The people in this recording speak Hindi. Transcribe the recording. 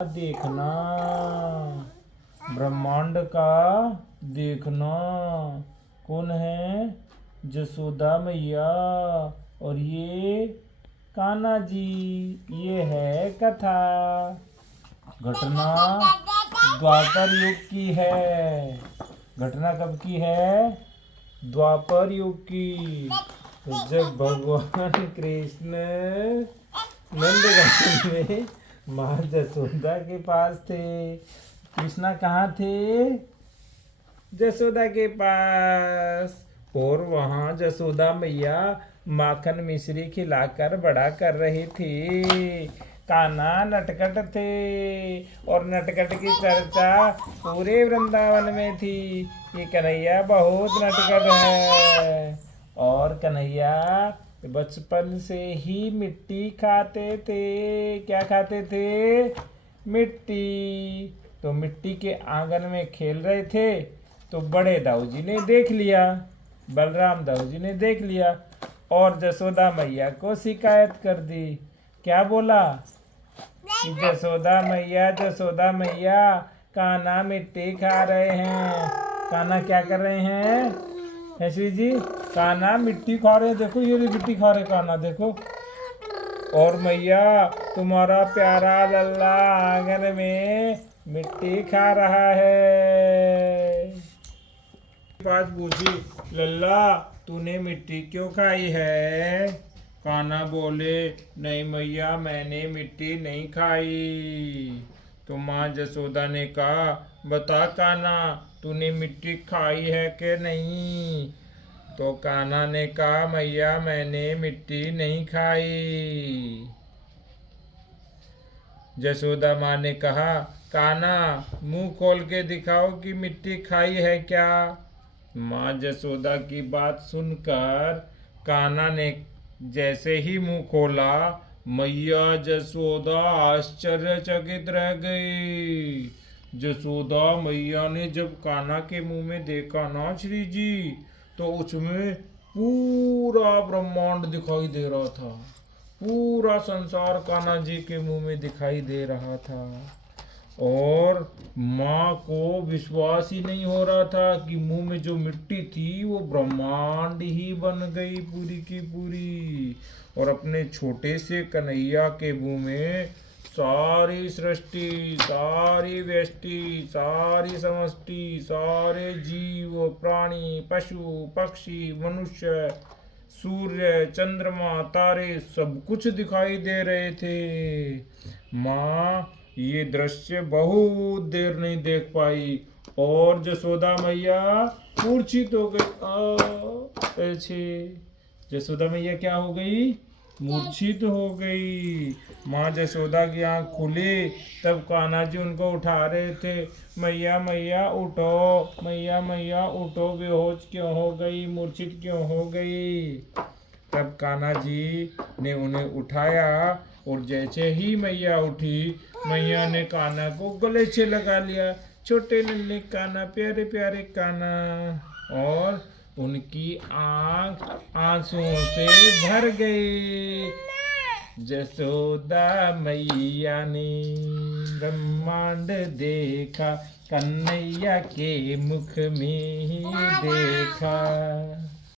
देखना, ब्रह्मांड का देखना। कौन है? जसोदा मैया और ये कान्हा जी। ये है कथा। घटना द्वापर युग की है। घटना कब की है? द्वापर युग की। तो जब भगवान कृष्ण नंदगांव में माँ जसोदा के पास थे। कृष्णा कहाँ थे? जसोदा के पास। और वहाँ जसोदा मैया माखन मिश्री खिलाकर बड़ा कर रही थी। कान्हा नटखट थे और नटखट की चर्चा पूरे वृंदावन में थी कि कन्हैया बहुत नटखट है। और कन्हैया बचपन से ही मिट्टी खाते थे। क्या खाते थे? मिट्टी। तो मिट्टी के आंगन में खेल रहे थे तो बड़े दाऊ जी ने देख लिया। बलराम दाऊ जी ने देख लिया और जसोदा मैया को शिकायत कर दी। क्या बोला कि जसोदा मैया कान्हा मिट्टी खा रहे हैं। कान्हा क्या कर रहे हैं? ऐसी जी कान्हा मिट्टी खा रहे हैं। देखो ये मिट्टी खा रहे कान्हा, देखो। और मैया तुम्हारा प्यारा लल्ला आंगन में मिट्टी खा रहा है। पास पूछी, लल्ला तूने मिट्टी क्यों खाई है? कान्हा बोले, नहीं मैया मैंने मिट्टी नहीं खाई। तो माँ जसोदा ने कहा, बता कान्हा तूने मिट्टी खाई है कि नहीं? तो कान्हा ने कहा, मैया मैंने मिट्टी नहीं खाई। जसोदा माँ ने कहा, कान्हा मुंह खोल के दिखाओ कि मिट्टी खाई है क्या? माँ जसोदा की बात सुनकर कान्हा ने जैसे ही मुंह खोला, मैया जसोदा आश्चर्यचकित रह गई। जसोदा मैया ने जब कान्हा के मुंह में देखा ना श्री जी, तो उसमें पूरा ब्रह्मांड दिखाई दे रहा था। पूरा संसार कान्हा जी के मुंह में दिखाई दे रहा था। और माँ को विश्वास ही नहीं हो रहा था कि मुंह में जो मिट्टी थी वो ब्रह्मांड ही बन गई पूरी की पूरी। और अपने छोटे से कन्हैया के मुंह में सारी सृष्टि, सारी व्यष्टि, सारी समष्टि, सारे जीव, प्राणी, पशु, पक्षी, मनुष्य, सूर्य, चंद्रमा, तारे सब कुछ दिखाई दे रहे थे। माँ ये दृश्य बहुत देर नहीं देख पाई और जसोदा मैया मूर्छित हो गई। ऐसे जसोदा मैया क्या हो गई? मूर्छित हो गई। माँ जसोदा की आंख खुली तब कान्हा जी उनको उठा रहे थे। मैया मैया उठो, मैया मैया उठो, बेहोश क्यों हो गई, मूर्छित क्यों हो गई? तब कान्हा जी ने उन्हें उठाया और जैसे ही मैया उठी, मैया ने कान्हा को गले से लगा लिया। छोटे नन्हे कान्हा, प्यारे प्यारे कान्हा। और उनकी आंख आंसुओं से भर गई। जसोदा मैया ने ब्रह्मांड देखा, कन्हैया के मुख में ही देखा।